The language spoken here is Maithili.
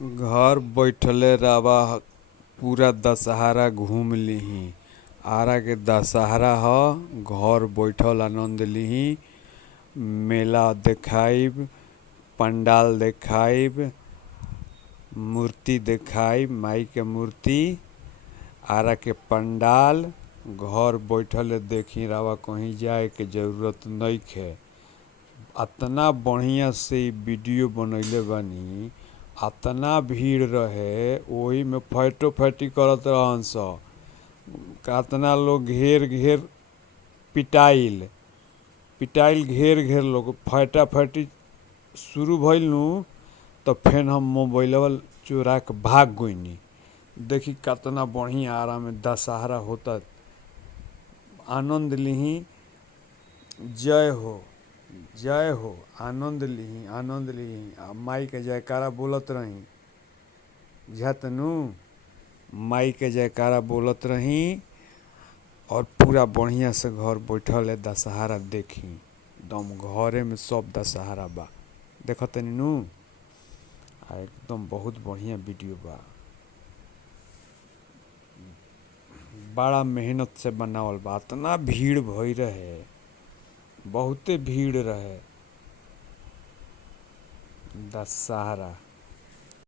घर बैठले रवा पूरा दशहरा घूम लिही। आरा के दशहरा ह, घर बैठल आनंद लिही। मेला देखाइब, पंडाल देखाइब, मूर्ति देखाइब, माई के मूर्ति, आरा के पंडाल घर बैठल देखी। रवा कहीं जाए के जरूरत नइखे। अतना बढ़िया से वीडियो बनैले बानी, अतना भीड़ रहे ओही में फैटो फैटी करत रहन स। कतना लोग घेर घेर पिटाइल घेर घेर लोग फैटा फैटी शुरू भइल नु तो फिर हम मोबाइलवा चोरा के भाग गइनी। देखी कतना बढ़िया आरा में दशहरा होता। आनंद लिही। जय हो, जय हो, आनंद लिही, आनंद लिही। माई के जयकारा बोलत रही, झतनु माई के जयकारा बोलत रही और पूरा बढ़िया से घर बैठल है दशहरा देखी। एकदम घरे में सब दशहरा बा, देखतनी नु। एकदम बहुत बढ़िया वीडियो बा, बड़ा मेहनत से बनावल बा। इतना भीड़ भई रहे, बहुते भीड़ रहे दशहरा।